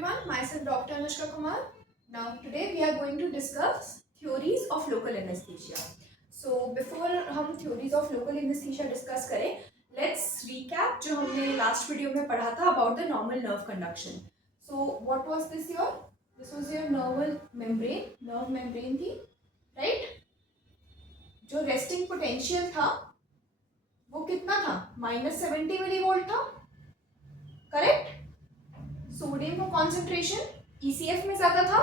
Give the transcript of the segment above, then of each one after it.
everyone, myself Dr. Anushka Kumar. Now today we are going to discuss theories of local anesthesia. So before हम theories of local anesthesia discuss करें, let's recap जो हमने last video में पढ़ा था about the normal nerve conduction. So what was this here? This was your nerve membrane थी, right? जो resting potential था वो कितना था? -70 मिलीवोल्ट था, करेक्ट? सोडियम का कॉन्सेंट्रेशन ECF में ज्यादा था,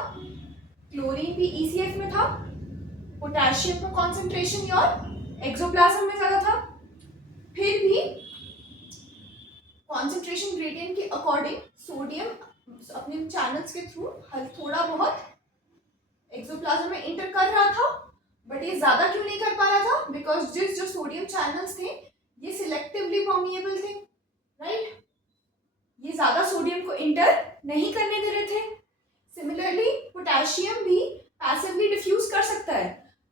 क्लोरीन भी ECF में था, पोटेशियम का कॉन्सेंट्रेशन और एक्सोप्लाज्म में ज्यादा था. फिर भी कॉन्सेंट्रेशन ग्रेडियंट के अकॉर्डिंग सोडियम अपने चैनल्स के थ्रू थोड़ा बहुत एक्सोप्लाज्म में इंटर कर रहा था, बट ये ज्यादा क्यों नहीं कर पा रहा था? बिकॉज जो सोडियम चैनल्स थे ये सिलेक्टिवली परमिएबल थे, राइट? ये ज्यादा सोडियम को इंटर नहीं करने दे रहे थे. सिमिलरली पोटेशियम भी पैसिवली डिफ्यूज कर सकता है,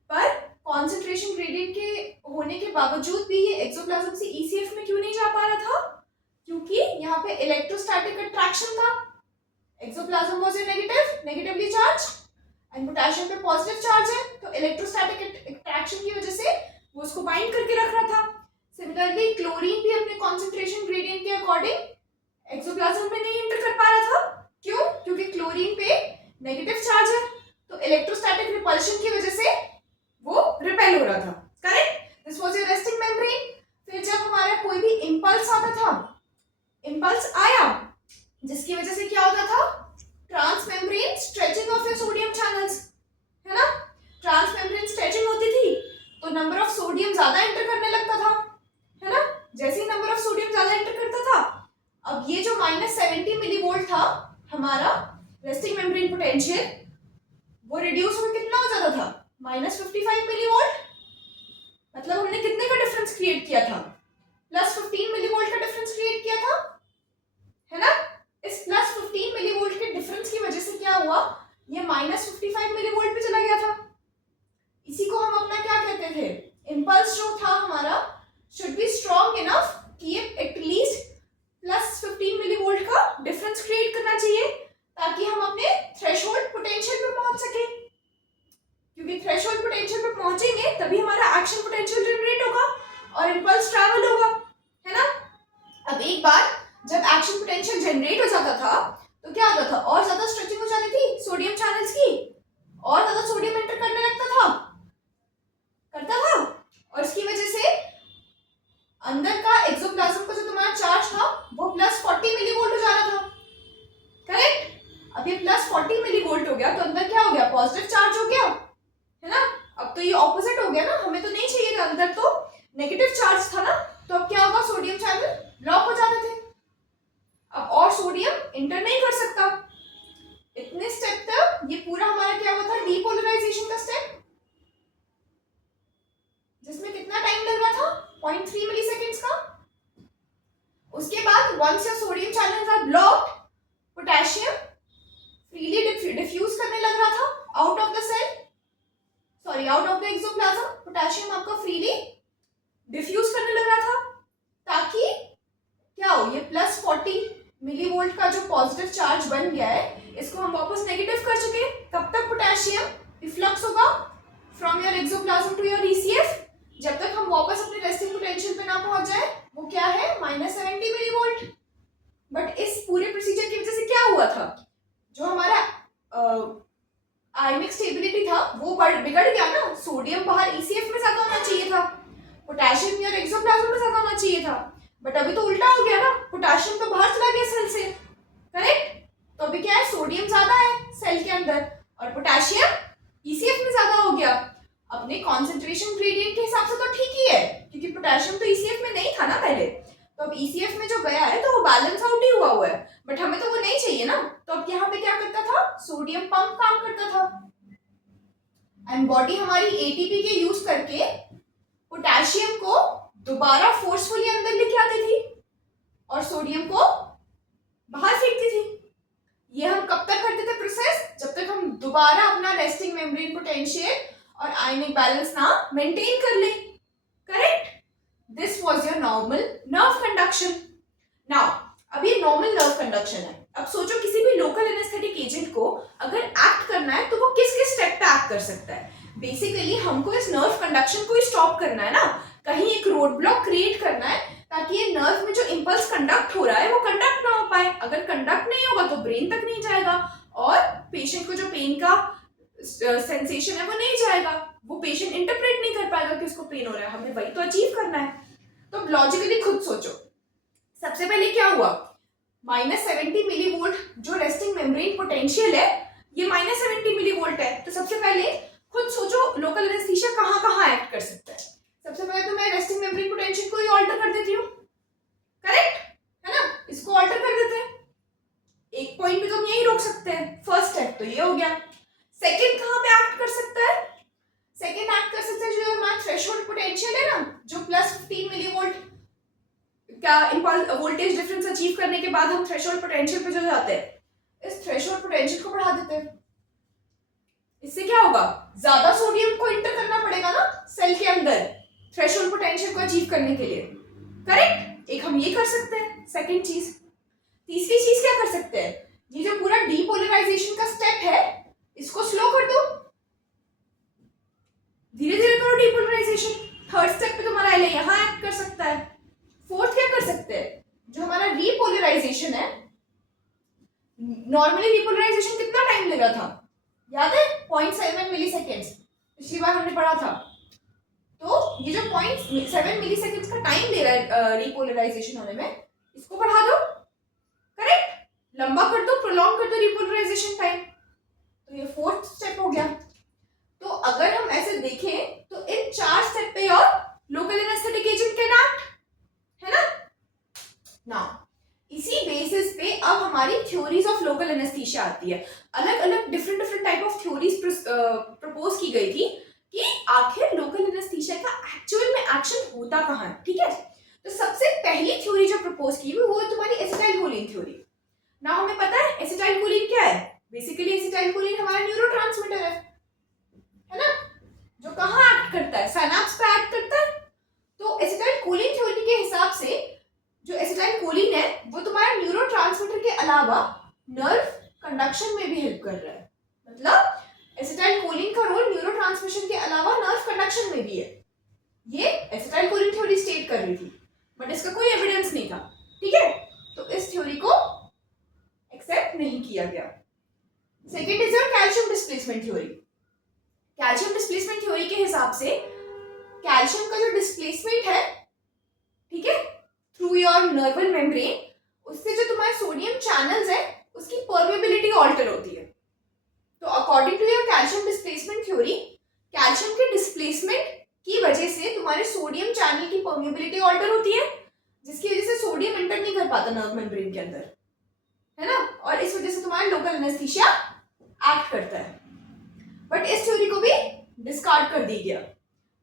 पर कॉन्सेंट्रेशन ग्रेडियंट के होने के बावजूद भी ये एक्सोप्लाज्म से ECF में क्यों नहीं जा पा रहा था? क्योंकि यहाँ पे इलेक्ट्रोस्टैटिक अट्रैक्शन था. Axoplasm was negatively charge and potassium पे पॉजिटिव चार्ज है, तो इलेक्ट्रोस्टैटिक अट्रैक्शन की वजह से वो उसको बाइंड करके रख रहा था. सिमिलरली क्लोरीन भी अपने कॉन्सेंट्रेशन ग्रेडियंट के अकॉर्डिंग एक्सोप्लाज्म में नहीं इंटर कर पा रहा था. क्यों? क्योंकि क्लोरीन पे नेगेटिव चार्ज है, तो इलेक्ट्रोस्टैटिक रिपल्शन की वजह से वो रिपेल हो रहा था, correct? This was your resting membrane. फिर जब हमारा कोई भी इंपल्स आता था, इंपल्स आया जिसकी वजह से क्या होता था? Transmembrane stretching of your sodium channels, है ना? ट्रांसमेम्ब्रेन स्ट्रेचिंग होती थी तो नंबर ऑफ सोडियम ज्यादा एंटर करने लगता था, है ना? जैसे ही नंबर ऑफ सोडियम ज्यादा एंटर करता था, अब ये जो -70 मिलीवोल्ट था हमारा रेस्टिंग मेम्ब्रेन पोटेंशियल, वो रिड्यूस होकर कितना हो जाता था? -55 मिलीवोल्ट. मतलब हमने कितने का डिफरेंस क्रिएट किया था? +15 मिलीवोल्ट का डिफरेंस क्रिएट किया था, है ना? इस +15 मिलीवोल्ट के डिफरेंस की वजह से क्या हुआ? ये -55 मिलीवोल्ट पे चला गया था. इसी को हम अपना क्या कहते थे? इंपल्स जो था हमारा शुड बी स्ट्रॉन्ग इनफ कि ये एटलीस्ट +15 मिलीवोल्ट का डिफरेंस क्रिएट करना चाहिए ताकि हम अपने थ्रेशोल्ड पोटेंशियल पे पहुंच सके. क्योंकि थ्रेशोल्ड पोटेंशियल पे पहुंचेंगे तभी हमारा एक्शन पोटेंशियल जनरेट होगा और इंपल्स ट्रैवल होगा, है ना? अब एक बार जब एक्शन पोटेंशियल जनरेट हो जाता था तो क्या होता था? और ज्यादा स्ट्रेचिंग हो जाती थी सोडियम चैनल्स की, और ज्यादा सोडियम एंटर करने लगता था, और इसकी वजह से अंदर का एक्सोप्लाज्म का जो तुम्हारा चार्ज था वो +40 मिलीवोल्ट हो जा रहा था, करेक्ट? अब ये +40 मिलीवोल्ट हो गया तो अंदर क्या हो गया? पॉजिटिव चार्ज हो गया, है ना? अब तो ये ऑपोजिट हो गया ना, हमें तो नहीं चाहिए था, अंदर तो नेगेटिव चार्ज था ना, तो अब क्या होगा? सोडियम चैनल ब्लॉक हो जाते थे, अब और सोडियम इंटर नहीं कर सकता. इतने स्टेप तक ये पूरा हमारा क्या हुआ था? डीपोलराइजेशन का स्टेप, जिसमें कितना टाइम लग रहा था? 0.3 मिलीसेकेंड्स का. उसके बाद once your sodium channels are blocked, potassium freely diffuse करने लग रहा था out of the cell, sorry out of the axoplasm. Potassium आपका फ्रीली डिफ्यूज करने लग रहा था ताकि क्या हो? ये +40 मिलीवोल्ट का जो पॉजिटिव चार्ज बन गया है इसको हम वापस नेगेटिव कर चुके. कब तक पोटेशियम इफ्लक्स होगा from your axoplasm to your ECF? जब तक हम वापस अपने रेस्टिंग पोटेंशियल पे ना पहुंच जाए. वो क्या है? -70 मिलीवोल्ट. बट इस पूरे प्रोसीजर की वजह से क्या हुआ था? जो हमारा आयनिक स्टेबिलिटी था वो बिगड़ गया ना. सोडियम बाहर ECF में ज्यादा होना चाहिए था, पोटेशियम और एक्सोप्लाज्म में ज्यादा होना चाहिए था, बट अभी तो उल्टा हो गया ना. पोटेशियम तो बाहर चला गया सेल से, करेक्ट? तो अभी क्या है? सोडियम ज्यादा है सेल के अंदर और पोटेशियम ECF में ज्यादा हो गया. अपने कॉन्सेंट्रेशन ग्रेडियंट के हिसाब से तो ठीक ही है, क्योंकि पोटेशियम तो ECF में नहीं था ना पहले, तो अब ECF में जो गया है तो वो बैलेंस आउट ही हुआ है, बट हमें तो वो नहीं चाहिए ना. तो अब यहाँ पे क्या करता था? सोडियम पंप काम करता था, एंड बॉडी हमारी ATP के यूज करके पोटेशियम को दोबारा फोर्सफुली अंदर लेके आती थी और सोडियम को बाहर फेंकती थी. ये हम कब तक करते थे प्रोसेस? जब तक हम दोबारा अपना रेस्टिंग मेम्ब्रेन पोटेंशियल और आयनिक बैलेंस ना मेंटेन कर ले, correct? This was your normal nerve conduction. Now अब ये नॉर्मल नर्व कंडक्शन है. अब सोचो किसी भी लोकल एनेस्थेटिक एजेंट को अगर एक्ट करना है तो वो किस किस स्टेप पे एक्ट कर सकता है। बेसिकली हमको इस नर्व कंडक्शन को स्टॉप करना है ना, कहीं एक रोड ब्लॉक क्रिएट करना है ताकि ये नर्व में जो इंपल्स कंडक्ट हो रहा है वो कंडक्ट ना हो पाए। अगर कंडक्ट नहीं होगा तो ब्रेन तक नहीं जाएगा और पेशेंट को जो पेन का सेंसेशन है वो नहीं जाएगा, वो पेशेंट इंटरप्रेट नहीं कर पाएगा कि उसको पेन हो रहा है। हमें वही तो अचीव करना है। तो लॉजिकली खुद सोचो, सबसे पहले क्या हुआ, -70 मिलीवोल्ट जो रेस्टिंग मेम्ब्रेन पोटेंशियल है ये -70 मिलीवोल्ट है। तो सबसे पहले खुद सोचो लोकल एनेस्थीसिया कहाँ कहाँ एक्ट कर सकता है। सबसे पहले तो मैं रेस्टिंग मेम्ब्रेन पोटेंशियल को ही ऑल्टर कर देती हूँ, करेक्ट है ना, इसको ऑल्टर कर देते हैं, एक पॉइंट पे तो हम यही रोक सकते हैं। फर्स्ट स्टेप तो ये हो गया। सेकंड कहाँ पे एक्ट कर सकता है, सेकंड एक्ट कर सकता है जो हमारा थ्रेशोल्ड पोटेंशियल है ना, जो +15 मिलीवोल्ट का इंपल्स वोल्टेज डिफरेंस अचीव करने के बाद हम थ्रेशोल्ड पोटेंशियल पे जो जाते हैं, इस थ्रेशोल्ड पोटेंशियल को बढ़ा देते हैं। इससे क्या होगा, ज्यादा सोडियम को इंटर करना पड़ेगा ना सेल के अंदर थ्रेशोल्ड पोटेंशियल को अचीव करने के लिए, करेक्ट। एक हम ये कर सकते हैं सेकंड चीज। तीसरी चीज क्या कर सकते हैं, ये जो पूरा डीपोलराइजेशन का स्टेप है इसको स्लो कर दो, धीरे धीरे करो डीपोलराइजेशन। थर्ड स्टेप पे तुम्हारा एल यहां एक्ट कर सकता है। फोर्थ क्या कर सकते हैं, जो हमारा रीपोलराइजेशन है, नॉर्मली रीपोलराइजेशन कितना टाइम लेगा था याद है, 0.7 मिलीसेकेंड्स, पिछली बार हमने पढ़ा था। तो ये जो 0.7 मिलीसेकेंड्स का टाइम ले रहा है रीपोलराइजेशन होने में, इसको बढ़ा दो, करेक्ट, लंबा कर दो, प्रोलॉन्ग कर दो रीपोलराइजेशन टाइम। तो ये फोर्थ स्टेप हो गया। तो अगर हम ऐसे देखें तो इन 4 स्टेप पे और local anaesthetic agent can act, है ना। नाउ इसी बेसिस पे अब हमारी थ्योरीज ऑफ लोकल एनेस्थीसिया आती है। अलग अलग different type of theories propose की गई थी कि आखिर लोकल एनेस्थीसिया का एक्चुअल में एक्शन होता कहाँ है, ठीक है। तो सबसे पहली थ्योरी जो प्रपोज की वो है तुम्हारी एसिटाइलकोलिन थ्योरी। ना हमें पता है एसिटाइलकोलिन क्या है, बेसिकली एसिटाइलकोलिन हमारा न्यूरोट्रांसमीटर है ना, जो कहाँ एक्ट करता है, साइनेप्स पे एक्ट करता है। तो एसिटाइलकोलिन थ्योरी के हिसाब से जो एसिटाइलकोलिन है वो तुम्हारा न्यूरोट्रांसमीटर के अलावा नर्व कंडक्शन में भी हेल्प कर रहा है। मतलब एसिटाइलकोलिन का रोल न्यूरोट्रांसमिशन के अलावा नर्व कंडक्शन में भी है, ये एसिटाइलकोलिन थ्योरी स्टेट कर रही थी, बट इसका कोई एविडेंस नहीं था, ठीक है। तो इस थ्योरी को एक्सेप्ट नहीं किया गया। Second is your calcium displacement theory. Calcium displacement theory के हिसाब से कैल्शियम का जो डिस्प्लेसमेंट है, ठीक है, थ्रू योर नर्वल मेम्ब्रेन, उससे जो तुम्हारे सोडियम चैनल्स है उसकी परमेबिलिटी ऑल्टर होती है। तो according to your calcium displacement theory, calcium के डिस्प्लेसमेंट की वजह से तुम्हारे सोडियम चैनल की परमेबिलिटी ऑल्टर होती है, जिसकी वजह से सोडियम एंटर नहीं कर पाता नर्व मेम्ब्रेन के अंदर, है ना, और इस वजह से तुम्हारा लोकल एनेस्थीसिया एक्ट करता है। बट इस थ्योरी को भी डिस्कार्ड कर दिया गया।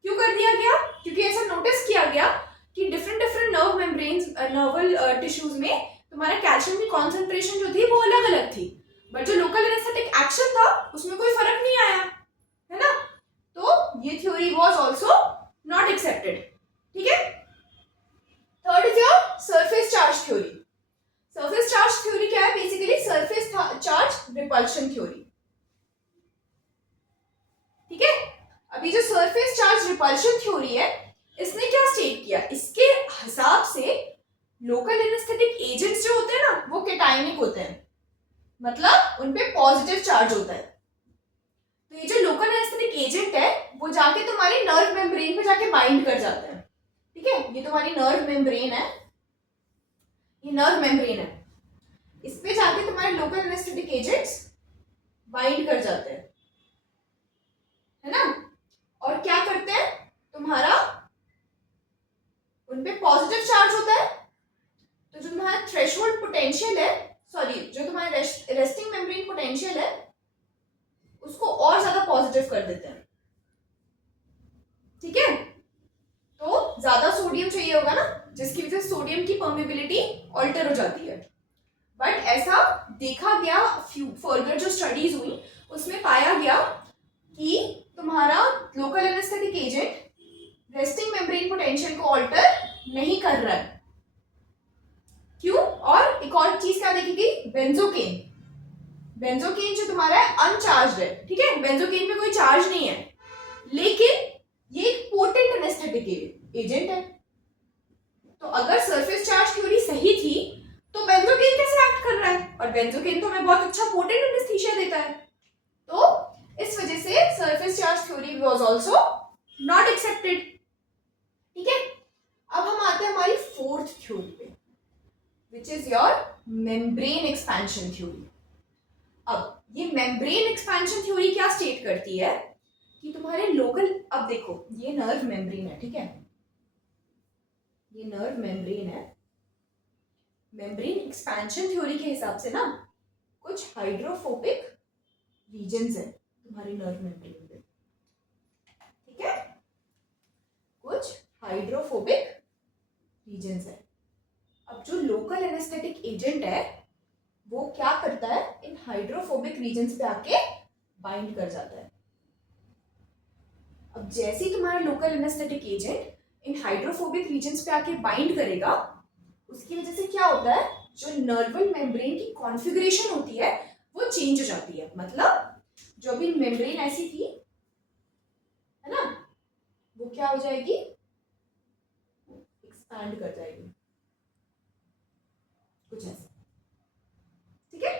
क्यों कर दिया गया, क्योंकि ऐसा नोटिस किया गया कि different nerve membranes, Narwal tissues में तुम्हारा कैल्शियम की कॉन्सेंट्रेशन जो थी वो अलग अलग थी, बट जो लोकल एनेस्थेटिक एक्शन था उसमें कोई फर्क नहीं आया, है ना। तो ये theory was also not accepted, ठीक है। Third is your surface charge theory. Surface charge theory क्या है, basically surface charge repulsion theory, ठीक है। अभी जो सरफेस चार्ज रिपल्शन थ्योरी है, इसने क्या स्टेट किया, इसके हिसाब से लोकल एनेस्थेटिक एजेंट्स जो होते हैं ना वो केटायनिक होते हैं, मतलब उनपे पॉजिटिव चार्ज होता है। तो ये जो लोकल एनेस्थेटिक एजेंट है वो जाके तुम्हारी नर्व मेम्ब्रेन पे जाके बाइंड कर जाते हैं, ठीक है। ये तुम्हारी नर्व मेम्ब्रेन है, ये नर्व मेम्ब्रेन है, इस पे जाके तुम्हारे लोकल एनेस्थेटिक एजेंट्स बाइंड कर जाते हैं, है ना। और क्या करते हैं, तुम्हारा उनपे पॉजिटिव चार्ज होता है, तो जो तुम्हारा थ्रेशोल्ड पोटेंशियल है, सॉरी जो तुम्हारा रेस्टिंग मेम्ब्रेन पोटेंशियल है उसको और ज्यादा पॉजिटिव कर देते हैं, ठीक है। तो ज्यादा सोडियम चाहिए होगा ना, जिसकी वजह से सोडियम की परमेबिलिटी ऑल्टर हो जाती है। बट ऐसा देखा गया, फर्दर जो स्टडीज हुई उसमें पाया गया कि तुम्हारा local anaesthetic agent resting membrane potential को ऑल्टर नहीं कर रहा है। क्यों, और एक और चीज क्या क्या देखी गई, बेंजोकेन। बेंजोकेन जो तुम्हारा है अनचार्ज्ड है, ठीक है, बेंजोकेन में कोई चार्ज नहीं है, लेकिन ये एक पोटेंट एनेस्थेटिक एजेंट है। तो अगर सरफेस चार्ज थ्योरी सही थी तो बेंजोकेन कैसे एक्ट कर रहा है, और बेंजोकेन तो हमें बहुत अच्छा पोटेंट एनेस्थीसिया देता है। तो इस वजह से surface charge theory was also not accepted. ठीक है, अब हम आते हैं हमारी फोर्थ थ्योरी पे, which is your membrane expansion theory. अब ये मेम्ब्रेन एक्सपेंशन थ्योरी क्या स्टेट करती है कि तुम्हारे लोकल, अब देखो ये नर्व मेम्ब्रेन है, ठीक है, ये नर्व मेम्ब्रेन है। मेम्ब्रेन एक्सपेंशन थ्योरी के हिसाब से ना कुछ हाइड्रोफोबिक रीजन्स है तुम्हारी नर्व मेम्ब्रेन पे, ठीक है, कुछ हाइड्रोफोबिक रीजन्स है। अब जो लोकल एनेस्थेटिक एजेंट है वो क्या करता है, इन हाइड्रोफोबिक रीजन्स पे आके बाइंड कर जाता है। अब जैसे ही तुम्हारा local anaesthetic agent in hydrophobic regions पे आके बाइंड करेगा, उसकी वजह से क्या होता है, जो नर्वल मेम्ब्रेन की कॉन्फ़िगरेशन होती है वो चेंज हो जाती है। मतलब जो भी मेम्ब्रेन ऐसी थी, है ना, वो क्या हो जाएगी, एक्सपैंड कर जाएगी, कुछ ऐसा, ठीक है।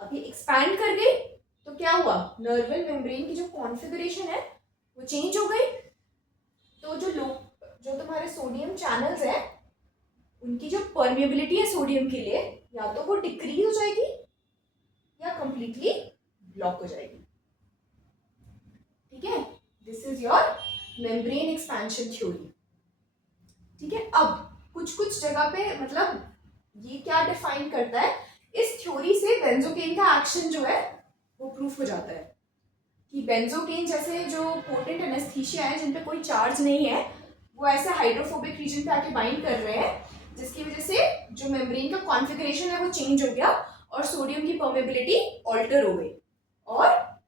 अब ये एक्सपैंड कर गई तो क्या हुआ, नर्वल मेम्ब्रेन की जो कॉन्फ़िगरेशन है वो चेंज हो गई। तो जो तुम्हारे सोडियम चैनल्स है उनकी जो परमेबिलिटी है सोडियम के लिए, या तो वो डिक्रीज हो जाएगी या कंप्लीटली ब्लॉक हो जाएगी, ठीक है। This is your membrane expansion theory, ठीक है। अब कुछ कुछ जगह पे मतलब ये क्या डिफाइन करता है, इस थ्योरी से बेंजोकेन का एक्शन जो है वो प्रूफ हो जाता है कि बेंजोकेन जैसे जो पोटेंट एनेस्थीसिया है जिन पे कोई चार्ज नहीं है, वो ऐसे हाइड्रोफोबिक रीजन पे आके बाइंड कर रहे हैं, जिसकी वजह से जो मेम्ब्रेन का कॉन्फ़िगरेशन है वो चेंज हो गया और सोडियम की परमेबिलिटी ऑल्टर हो गई, और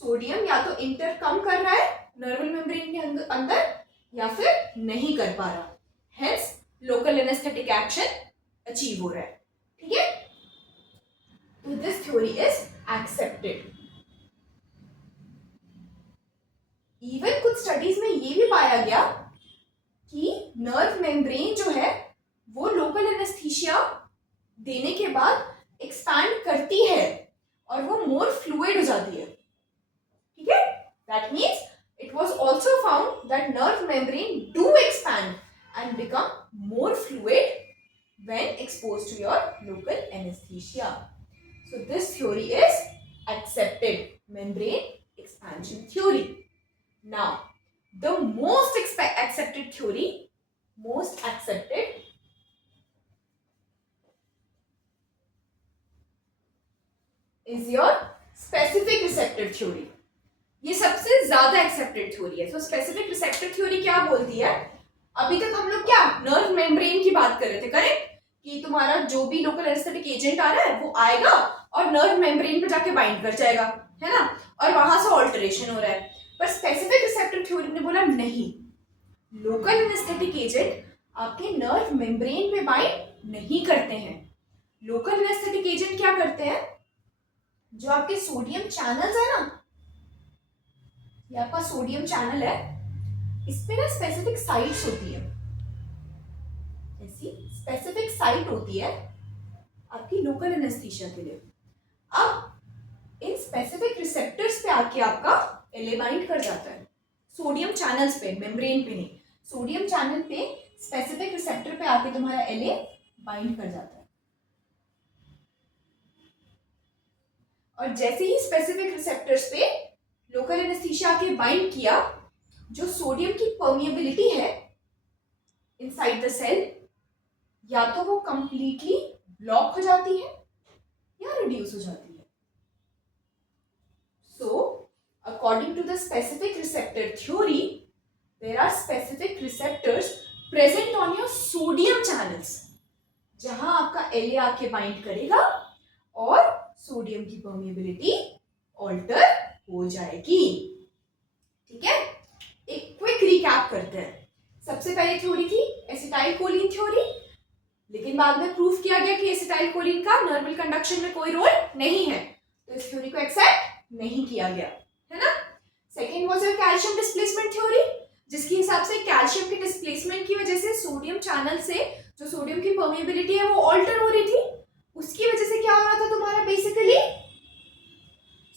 सोडियम या तो इंटर कम कर रहा है नर्वल मेम्ब्रेन के अंदर या फिर नहीं कर पा रहा, hence local anaesthetic action achieve हो रहा है, ठीक है। तो this theory is accepted. Even कुछ स्टडीज में ये भी पाया गया कि नर्व मेम्ब्रेन जो है वो लोकल एनेस्थीसिया देने के बाद एक्सपैंड करती है और वो मोर फ्लूइड हो जाती है, ठीक है। That means it was also found that nerve membrane do expand and become more fluid when exposed to your local anesthesia. So this theory is accepted, membrane expansion theory. Now the most accepted theory, most accepted is your specific receptor theory. ये सबसे ज्यादा accepted theory है। तो specific receptor theory क्या बोलती है, अभी तक हम लोग क्या नर्व मेम्ब्रेन की बात कर रहे थे, करेक्ट, कि तुम्हारा जो भी लोकल एनेस्थेटिक एजेंट आ रहा है वो आएगा और नर्व मेम्ब्रेन पे जाके बाइंड कर जाएगा, है ना, और वहां से ऑल्टरेशन हो रहा है। पर स्पेसिफिक रिसेप्टर थ्योरी ने बोला नहीं, लोकल एनेस्थेटिक एजेंट आपके नर्व मेम्ब्रेन पे बाइंड नहीं करते हैं। लोकल एनेस्थेटिक एजेंट क्या करते हैं, जो आपके सोडियम चैनल्स है ना, ये आपका सोडियम चैनल है, इस पे ना स्पेसिफिक साइट्स होती है, ऐसी स्पेसिफिक साइट होती है आपकी लोकल एनेस्थीसिया के लिए। अब इन स्पेसिफिक रिसेप्टर्स पे आके आपका एलए बाइंड कर जाता है, सोडियम चैनल्स पे, मेम्ब्रेन पे नहीं, सोडियम चैनल पे स्पेसिफिक रिसेप्टर पे आके तुम्हारा एलए बाइंड कर जाता है। और जैसे ही स्पेसिफिक रिसेप्टर्स पे लोकल एनेस्थीसिया के बाइंड किया, जो सोडियम की परमिएबिलिटी है इनसाइड द सेल, या तो वो कंप्लीटली ब्लॉक हो जाती है या रिड्यूस हो जाती है। So according to the specific receptor theory, there are specific receptors present on your sodium channels, जहां आपका एलए आके बाइंड करेगा और सोडियम की परमिएबिलिटी ऑल्टर हो जाएगी, ठीक है। एक क्विक रिकैप करते हैं। सबसे पहले थ्योरी थी एसिटाइल कोलिन थ्योरी, लेकिन बाद में प्रूव किया गया कि एसिटाइलकोलिन का नर्वल कंडक्शन में कोई रोल नहीं है, तो इस थ्योरी को एक्सेप्ट नहीं किया गया, है ना। Second was calcium displacement theory, जिसके हिसाब से कैल्शियम के डिस्प्लेसमेंट की वजह से सोडियम चैनल से जो सोडियम की परमेबिलिटी है वो ऑल्टर हो रही थी। उसकी वजह से क्या हो रहा था तुम्हारा, बेसिकली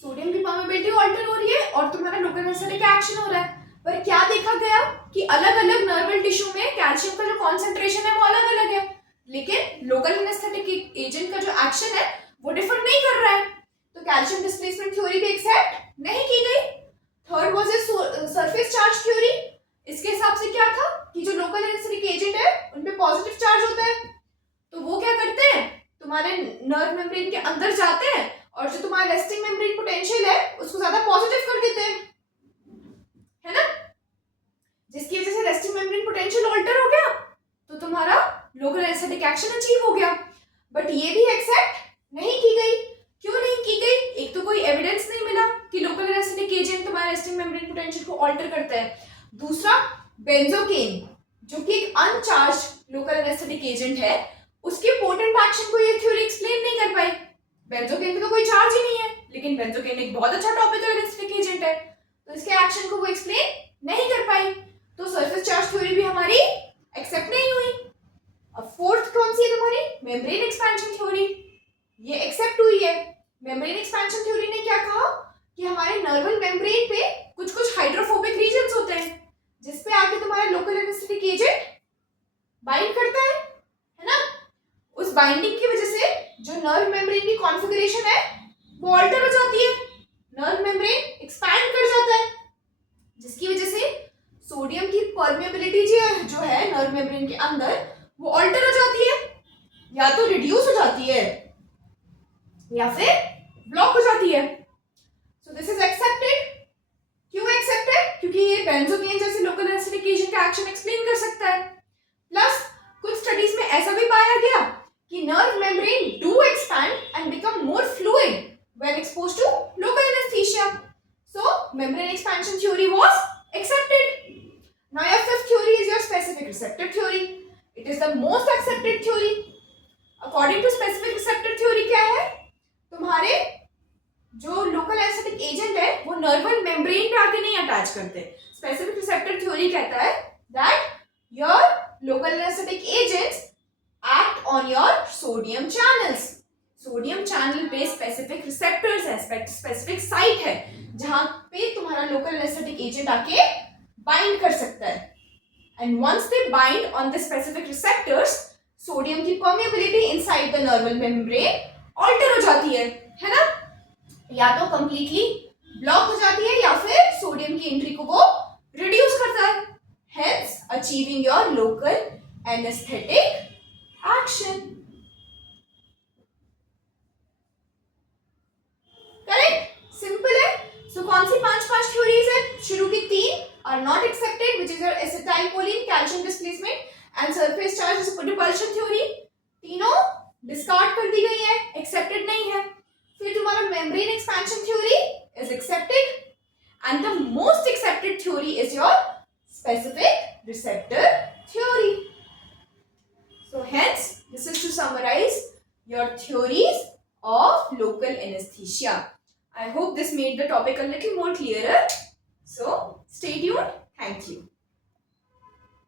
सोडियम की परमेबिलिटी ऑल्टर हो रही है और तुम्हारा लोकल एनेस्थेटिक एक्शन हो रहा है। पर क्या देखा गया कि अलग अलग नर्वल टिश्यू में कैल्शियम का जो कॉन्सेंट्रेशन है वो अलग अलग है, लेकिन लोकल एनेस्थेटिक एजेंट का जो एक्शन है वो डिफर नहीं कर रहा है, तो कैल्शियम डिस्प्लेसमेंट थ्योरी भी एक्सेप्ट नहीं की गई। Third was surface charge theory. इसके हिसाब से क्या था कि जो लोकल एनेस्थेटिक एजेंट है उन पे पॉजिटिव चार्ज होता है, तो वो क्या करते हैं, तुम्हारे नर्व मेम्ब्रेन के अंदर जाते हैं और जो तुम्हारा रेस्टिंग मेम्ब्रेन पोटेंशियल है उसको ज्यादा पॉजिटिव कर देते हैं, है ना, जिसकी वजह से रेस्टिंग मेम्ब्रेन पोटेंशियल ऑल्टर हो गया, तो तुम्हारा लोकल एनेस्थेटिक एक्शन अचीव हो गया। बट ये भी एक्सेप्ट नहीं की गई। क्यों नहीं की गई, एक तो कोई एविडेंस नहीं मिला कि लोकल एनेस्थेटिक एजेंट तुम्हारे रेस्टिंग मेम्ब्रेन पोटेंशियल को ऑल्टर करता है। दूसरा, बेंजोकेन जो कि एक अनचार्ज लोकल एनेस्थेटिक एजेंट है, उसके पोटेंट एक्शन को ये थ्योरी एक्सप्लेन नहीं कर पाई। बेंजोकेन पे तो कोई चार्ज ही नहीं है, लेकिन बेंजोकेन एक बहुत अच्छा टॉपिकल एनेस्थेटिक एजेंट है, तो इसके एक्शन को वो एक्सप्लेन नहीं कर पाई, तो सरफेस चार्ज थ्योरी भी हमारी एक्सेप्ट नहीं हुई। अब फोर्थ कौन सी है तुम्हारी, मेम्ब्रेन एक्सपेंशन थ्योरी, ये एक्सेप्ट हुई है। मेम्ब्रेन एक्सपेंशन थ्योरी ने क्या कहा कि हमारे नर्वल मेम्ब्रेन पे कुछ कुछ हाइड्रोफोबिक रीजन्स होते हैं जिसपे आके तुम्हारा लोकल एनेस्थेटिक एजेंट बाइंड करता है ना। उस बाइंडिंग की वजह से जो नर्व मेम्ब्रेन की कॉन्फ़िगरेशन है वो ऑल्टर हो जाती है, नर्व मेम्ब्रेन एक्सपैंड कर जाता है, जिसकी वजह से सोडियम की परमेबिलिटी जो है नर्व मेम्ब्रेन के अंदर वो ऑल्टर हो जाती है, या तो रिड्यूस हो जाती है या फिर ब्लॉक हो जाती है। So this is accepted. क्यों एक्सेप्टेड, क्योंकि ये बेंजोकेन जैसे लोकल एनेस्थेटिक एजेंट का एक्शन एक्सप्लेन कर सकता है। प्लस कुछ स्टडीज में ऐसा भी पाया गया कि nerve membrane do expand and become more fluid when exposed to local anesthesia. So membrane expansion theory was accepted. Now your fifth theory is your specific receptor theory. It is the most accepted theory. According to specific receptor theory क्या है, तुम्हारे जो local anaesthetic agent है वो Narwal membrane पे आके नहीं attach करते। स्पेसिफिक रिसेप्टर थ्योरी कहता है that your local anaesthetic agents act on your sodium channels. Sodium channel पे स्पेसिफिक रिसेप्टर्स है, स्पेसिफिक साइट है जहां पे तुम्हारा लोकल एनेस्थेटिक एजेंट आके बाइंड कर सकता है, and once they bind on the specific receptors sodium की permeability inside the neural membrane alter हो जाती है ना, या तो कंप्लीटली ब्लॉक हो जाती है या फिर सोडियम की एंट्री को वो रिड्यूस करता है, hence achieving your local anaesthetic action. Correct, simple है। सो कौन सी पांच थ्योरीज है, शुरू की तीन are not accepted, which is your acetylcholine, calcium displacement and surface charge repulsion theory, तीनों डिस्कार्ड कर दी गई है, एक्सेप्टेड नहीं है। फिर तुम्हारा membrane expansion theory is accepted and the most accepted theory is your specific receptor theory. So hence, this is to summarize your theories of local anesthesia. I hope this made the topic a little more clearer. So stay tuned. Thank you.